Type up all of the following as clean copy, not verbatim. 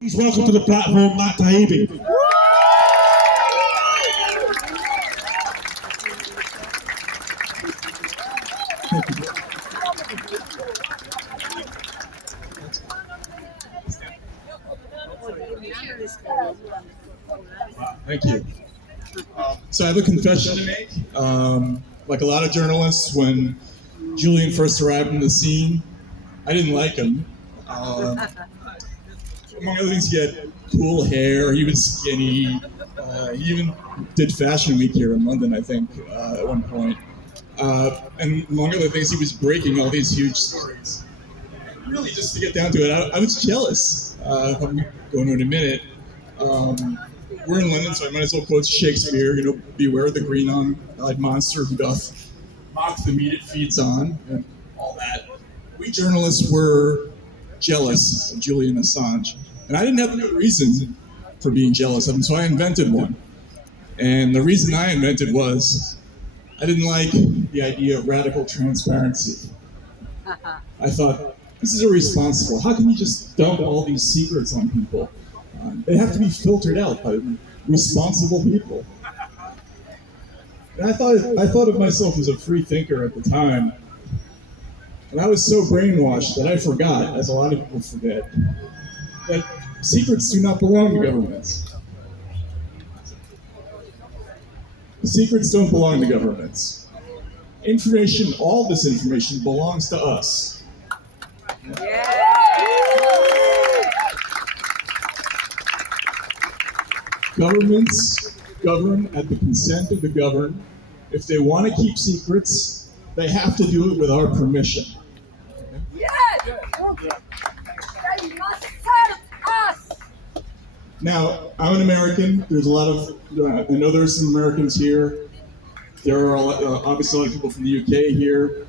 Please welcome to the platform, Matt Taibbi. Thank you. So I have a confession to make. Like a lot of journalists, when Julian first arrived in the scene, I didn't like him. Among other things, he had cool hair, he was skinny, he even did Fashion Week here in London, I think, at one point. And among other things, he was breaking all these huge stories. Really, just to get down to it, I was jealous. I'm going to in a minute. We're in London, so I might as well quote Shakespeare, beware the green-eyed monster who doth mock the meat it feeds on, and all that. We journalists were jealous of Julian Assange. And I didn't have a good reason for being jealous of him, so I invented one. And the reason I invented was I didn't like the idea of radical transparency. I thought, this is irresponsible. How can you just dump all these secrets on people? They have to be filtered out by responsible people. And I thought of myself as a free thinker at the time. And I was so brainwashed that I forgot, as a lot of people forget, that secrets do not belong to governments. Secrets don't belong to governments. Information, all this information, belongs to us. Governments govern at the consent of the governed. If they want to keep secrets, they have to do it with our permission. They must serve us. Now, I'm an American. There's a lot of, I know there's some Americans here. There are obviously a lot of people from the UK here.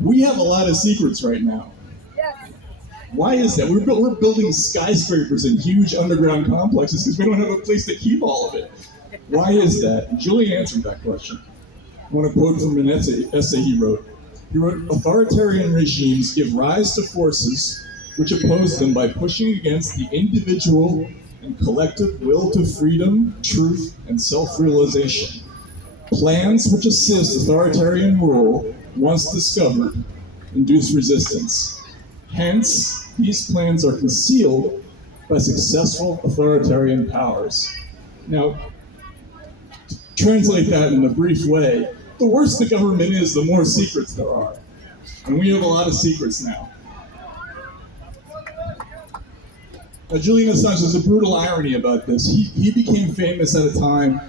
We have a lot of secrets right now. Yes. Why is that? We're building skyscrapers and huge underground complexes because we don't have a place to keep all of it. Why is that? Julian answered that question. I want to quote from an essay he wrote. He wrote, authoritarian regimes give rise to forces which oppose them by pushing against the individual and collective will to freedom, truth, and self-realization. Plans which assist authoritarian rule, once discovered, induce resistance. Hence, these plans are concealed by successful authoritarian powers. Now, to translate that in a brief way, the worse the government is, the more secrets there are. And we have a lot of secrets now. Julian Assange, there's a brutal irony about this. He became famous at a time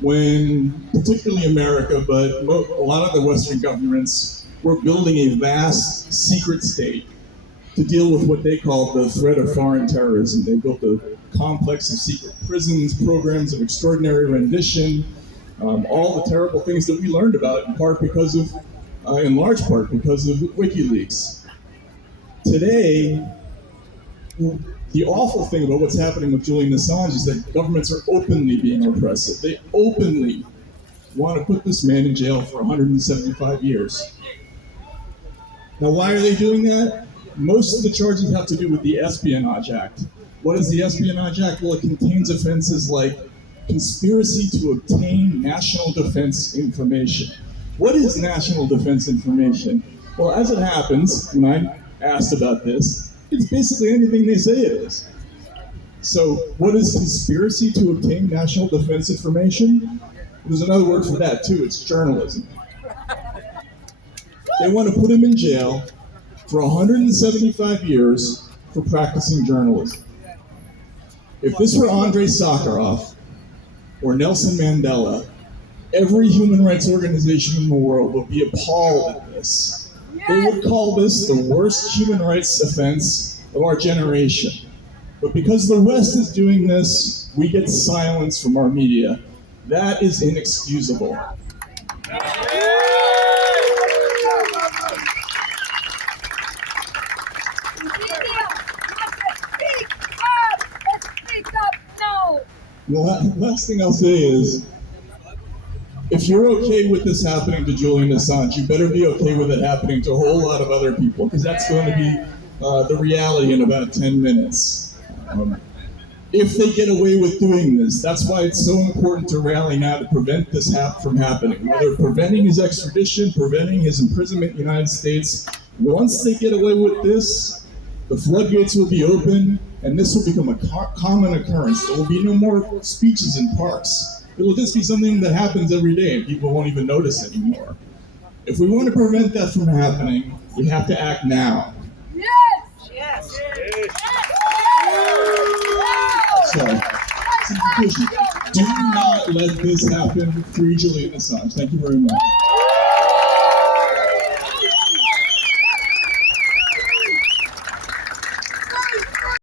when, particularly America, but a lot of the Western governments were building a vast secret state to deal with what they called the threat of foreign terrorism. They built a complex of secret prisons, programs of extraordinary rendition, all the terrible things that we learned about, in large part because of WikiLeaks. Today, the awful thing about what's happening with Julian Assange is that governments are openly being oppressive. They openly want to put this man in jail for 175 years. Now, why are they doing that? Most of the charges have to do with the Espionage Act. What is the Espionage Act? Well, it contains offenses like conspiracy to obtain national defense information. What is national defense information? Well, as it happens, when I asked about this, it's basically anything they say it is. So, what is conspiracy to obtain national defense information? There's another word for that too, it's journalism. They want to put him in jail for 175 years for practicing journalism. If this were Andrei Sakharov or Nelson Mandela, every human rights organization in the world would be appalled at this. They would call this the worst human rights offense of our generation. But because the West is doing this, we get silence from our media. That is inexcusable. The last thing I'll say is, if you're okay with this happening to Julian Assange, you better be okay with it happening to a whole lot of other people, because that's going to be the reality in about 10 minutes. If they get away with doing this, that's why it's so important to rally now to prevent this from happening. Whether preventing his extradition, preventing his imprisonment in the United States, once they get away with this, the floodgates will be open, and this will become a common occurrence. There will be no more speeches in parks. It will just be something that happens every day, and people won't even notice anymore. If we want to prevent that from happening, we have to act now. Yes! Yes. So, do not let this happen. Free Julian Assange. Thank you very much.